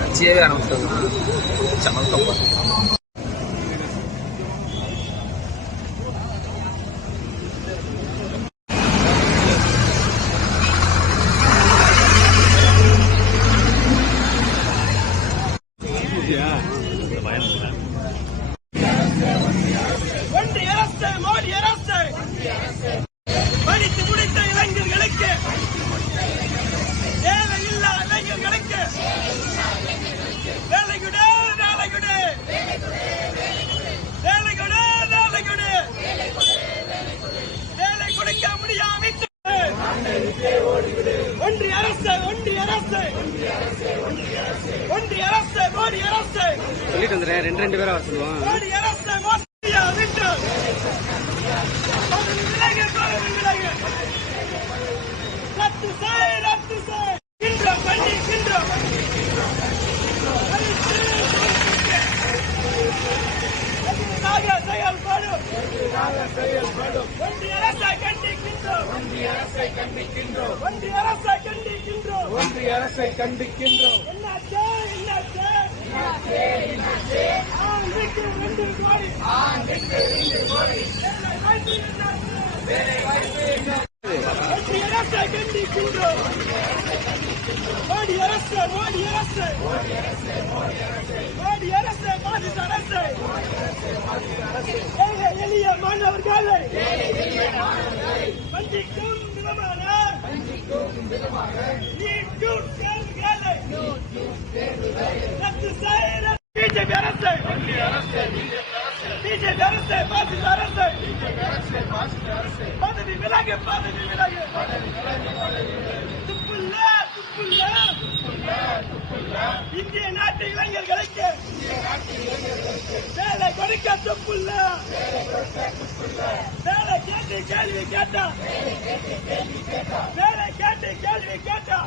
கட்சியவே ஆரம்பிச்சாங்க. ஒன்றிய அரசு, மோடி அரசு படித்து முடித்த இளைஞர்களுக்கு, வேலையில்லா இளைஞர்களுக்கு வேலை கொடு, வேலை கொடு, வேலை கொடு, வேலை கொடு, வேலை கொடுக்க முடியாவிட்டு ஒன்றிய அரசு, ஒன்றிய அரசு, ஒன்றிய அரசு, மோடி அரசு சொல்லிட்டு வந்துடுறேன். ரெண்டு பேரும் வர சொல்லுவான். மோடி அரசு மோசடியா விட்டு விலகு, விலகு, ரத்து செய், ரத்து செய், கின்றோம், கண்டிக்கின்றோம். செயல்படும் ஒன்றிய அரசை கண்டிக்கின்றோம், ஒன்றிய அரசை கண்டிக்கின்றோம், ஒன்றிய அரசை கண்டிக்கின்றோம், ஒன்றிய அரசை கண்டிக்கின்றோம். என்னாச்சு, என்னாச்சு, என்னாச்சு, என்னாச்சு, ஆண்டுக்கு 2 கோடி, ஆண்டுக்கு 2 கோடி, வேலை வாய்ப்பு என்னாச்சு, ஒன்றிய அரசை கண்டிக்கின்றோம். மோடி அரசு, மோடி அரசு, மோடி அரசு, மோடி அரசு, பாஜக அரசு, ஏழை எளிய மாணவர்களை வஞ்சிக்கும் விதமான நீட்டும் தேர்வுகளை ரத்து செய்த பிஜேபி அரசு, பிஜேபி அரசு, பாஜக அரசு, பதவி விலகு, பதவி விலகு, துப்புல்ல, துப்புல்ல, இந்திய நாட்டு இளைஞர்களுக்கு வேலை கொடுக்க துப்புல்ல, வேலை கேட்டு கேள்வி கேட்டா, வேலை கேட்டு கேள்வி கேட்டா